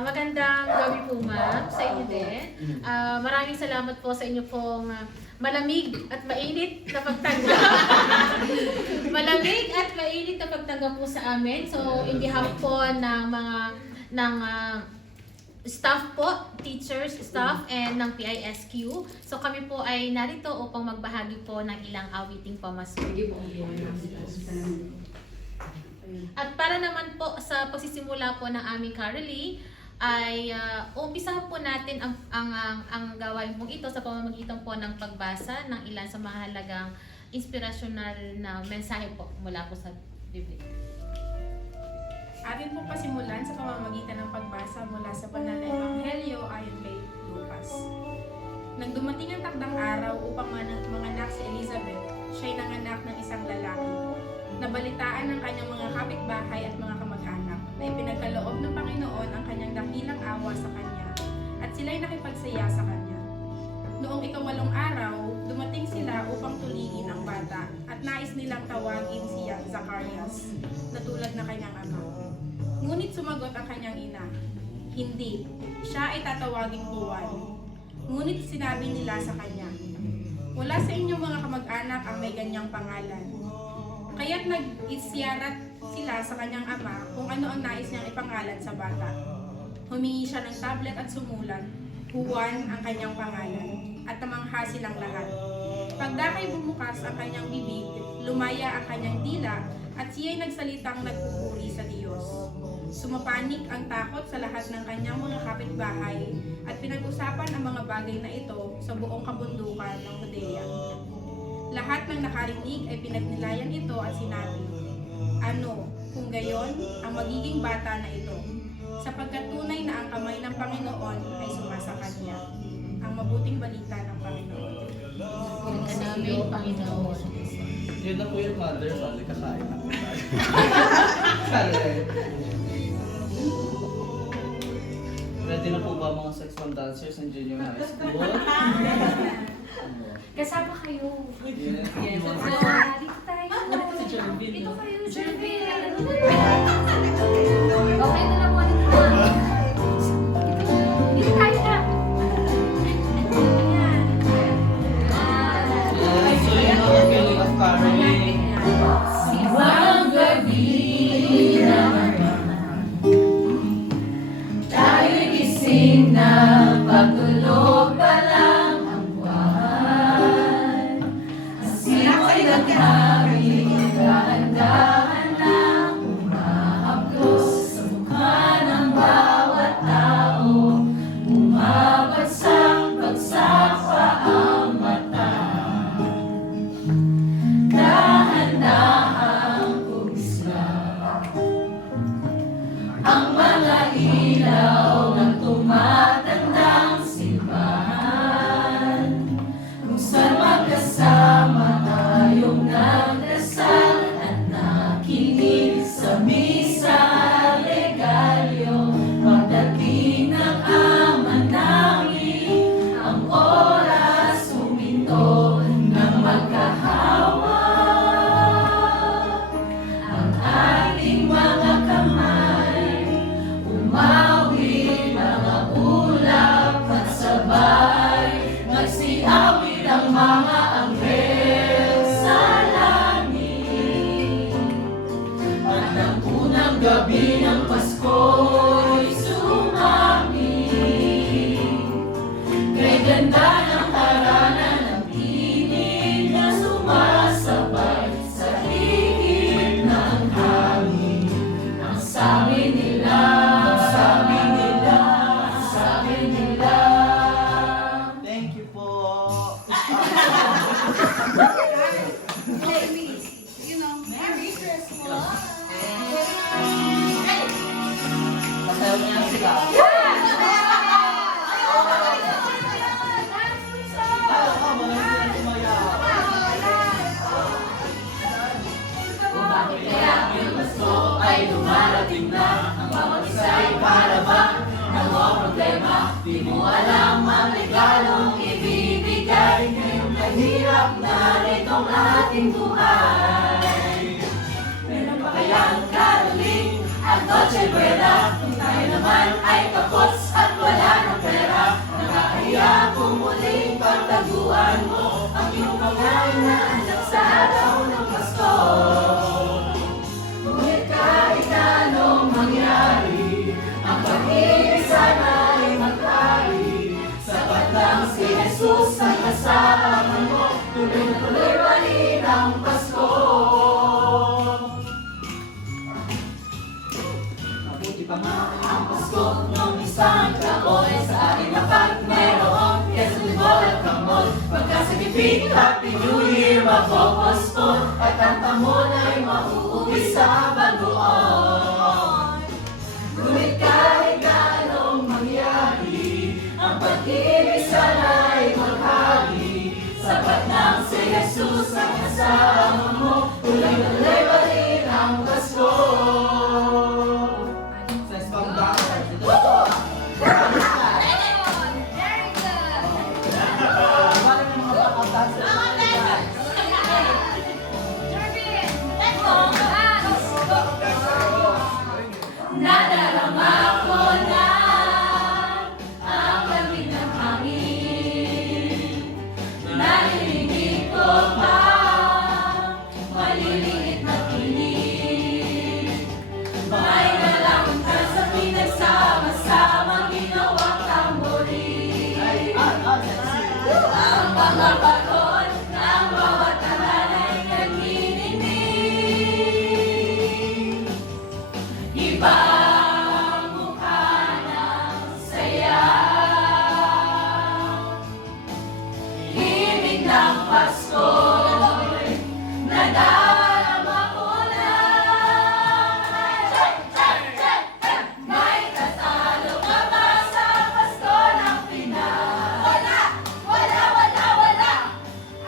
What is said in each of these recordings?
Magandang gabi po ma'am sa inyo din. Maraming salamat po sa inyo pong malamig at mainit na pagtanggap. Malamig at mainit na pagtanggap po sa amin. So, in behalf po ng mga staff po, teachers, staff, and ng PISQ. So kami po ay narito upang magbahagi po ng ilang awiting pamasko. At para naman po sa pagsisimula po ng aming caroling, ay umpisahan po natin ang gawain pong ito sa pamamagitan po ng pagbasa ng ilan sa mahalagang inspirasyonal na mensahe po mula po sa Biblia. Atin pong pasimulan sa pamamagitan ng pagbasa mula sa banal na Ebanghelyo ayon kay Lucas. Nang dumating ang takdang araw upang manganak si Elizabeth, siya'y nanganak ng isang lalaki. Nabalitaan ng kanyang mga kapitbahay at mga kamag-anak na ipinagkaloob ng Panginoon ang kanyang dakilang awa sa kanya at sila'y nakipagsaya sa kanya. Noong ika-8 araw, dumating sila upang tuliin ang bata at nais nilang tawagin siya Zacarias na tulad na kanyang ama. Ngunit sumagot ang kanyang ina, "Hindi, siya ay tatawaging Juan." Ngunit sinabi nila sa kanya, "Wala sa inyong mga kamag-anak ang may ganyang pangalan." Kaya't nag-isyarat sila sa kanyang ama kung ano ang nais niyang ipangalan sa bata. Humingi siya ng tablet at sumulat, "Juan ang kanyang pangalan," at namangha silang lahat. Pagdakay bumukas ang kanyang bibig, lumaya ang kanyang dila, at siya'y nagsalitang nagpupuri sa Diyos. Sumapanik ang takot sa lahat ng kanyang mga kapitbahay at pinag-usapan ang mga bagay na ito sa buong kabundukan ng Judea. Lahat ng nakarinig ay pinagnilayan ito at sinabi, "Ano, kung gayon, ang magiging bata na ito, sapagkat tunay na ang kamay ng Panginoon ay sumasa kanya." Ang mabuting balita ng Panginoon. Pagka namin, Panginoon. Yun na po yung mother, sorry, kakain na po tayo. Sorry. Ready na po ba mga sex bomb dancers ng junior high school? Kasama kayo. Yes. Dito tayo. Dito kayo, Jervin. Okay na lang ulit po. Dito tayo na. Ayan. Yes, so you know the feeling of caroling. Ibang gabi naman tayo'y gising na pagtulog pa lang ang buwan. Ang simoy ng hangin, dahan-dahan na umahaplos sa mukha ng bawat tao. Bumabagsak-bagsak pa ang mata. Dahan-dahang kumislap ang mga ilaw ng tumatandang simbahan, kung saan magkasama tayong nagdasal at nakinig sa misa legalyo. Pagdating ng ama namin, ang oras huminto ng magkahawa. Ang ating mga kamay umawi, mga ulap at sabay nagsiawit ang mga anghel sa langit. At ang unang gabi ng Pasko'y sumamit, kay ganda ng harana ng tinig na sumasabay sa higit ng hangin. Ang sabi nila, ang sabi nila, ang sabi nila. Thank you po. Merry Christmas! Pasayaw niya sila. Bakit kaya ang Pasko ay dumarating na? Ang bawat isa'y para ba ng mga problema? Di mo alam ang regalong ibibigay. Ngayong kahirap na nitong ating buhay. Meron pa kayang caroling Noche Buena, kung tayo naman ay kapos at wala ng pera, nakakaya kung muling pagtaguan mo ang iyong mga inaanak sa araw ng Pasko. Ngunit kahit anong mangyari, ang pag-ibig sana ay maghari. Sapat lang si Jesus ang kasama mo, tuloy na tuloy pa rin ang Pasko. Mabuti pa nga ang Pasko ng isang taon, sa akin na pag mayroon, kesa libol at kamol. Pagkasagipit, Happy New Year mapopospon, at ang tamon ay mauuwi sa bagoon. Ngunit kahit anong mangyari, ang pag-ibig sana ay maghari. Sapat nang si Jesus ang kasama mo, tuloy-tuloy pa rin ang Pasko. Sa Espambaan. Balik ng mga pakatan sa Nadarama ko na ang lamig ng hangin. Narinig ko pa maliliit na tinig. May nalamtan sa pinagsama-sama ginawang tamborin. Ang mga bagon ng bawat tahanan ay nagniningning. Ibang mukha ng saya, himig ng Pasko, nadarama ko na. May tatalo ka ba sa Pasko ng Pinas? Wala! Wala! Wala! Wala!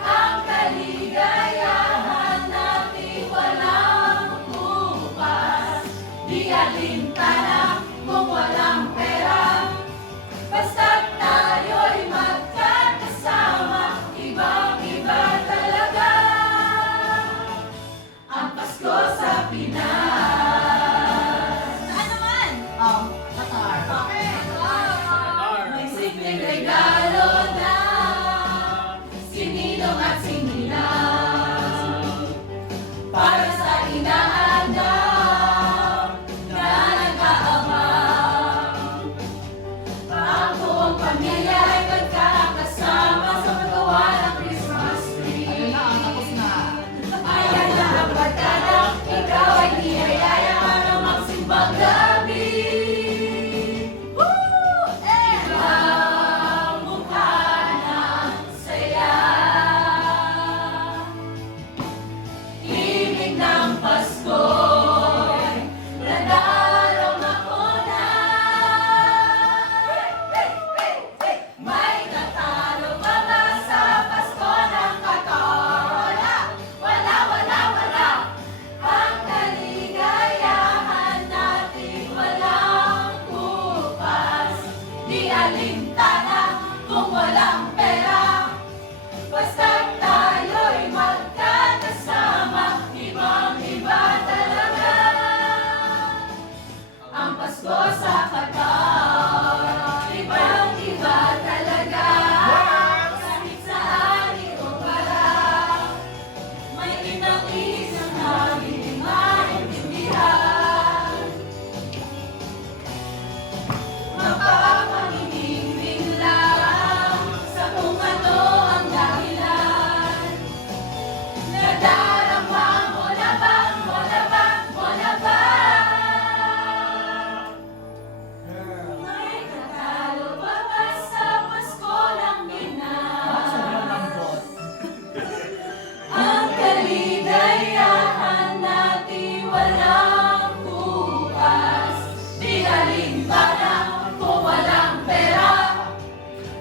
Ang kaligayahan natin walang bukas. Di alintana kung walang pera, basta't tayo'y magkakasama. Ibang-iba talaga ang Pasko sa Pinas. Saan naman? Qatar. May simpleng regalo na sininong at sinilang para sa inaandam na nag-aabang. Ang buong pamilya ay magkakasama sa paggawa ng Christmas tree. Ayan na ang barkada, ikaw ay niyayaya para magsimbang gabi. Ibang mukha ng saya, himig ng Pasko'y nadarama ko na. May natalo pa ba sa Pasko ng Qatar? Wala! Wala! Wala! Wala! Ang kaligayahan natin walang bukas. Di alintana kung walang pera, basta't tayo'y magkakasama. Ibang-iba talaga ang Pasko sa Qatar. Ibang-iba talaga kahit saan ito para. May ibang isang namin maintindihan. Mapapanginibig lang sa kung ano ang dahilan. Nadarama mo na ba? Mo na ba? Mo na ba? May natalo pa ba sa Pasko ng Pinas? Ang kaligayahan natin walang bukas. Di alintana kung walang pera,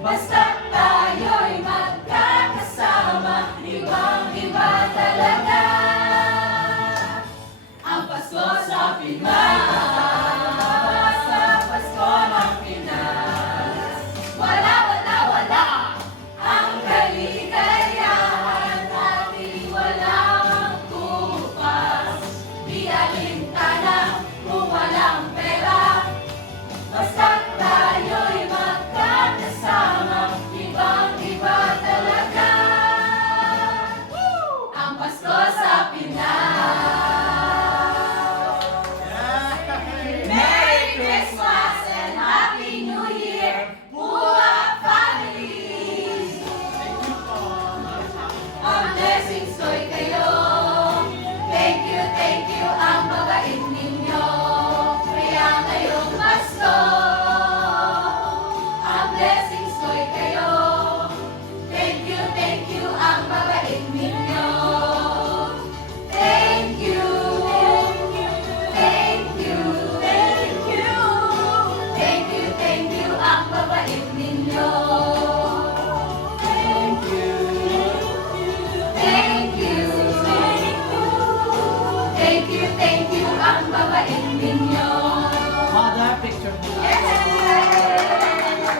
basta't tayo'y magkakasama. Ibang-iba talaga ang Pasko sa Pinas.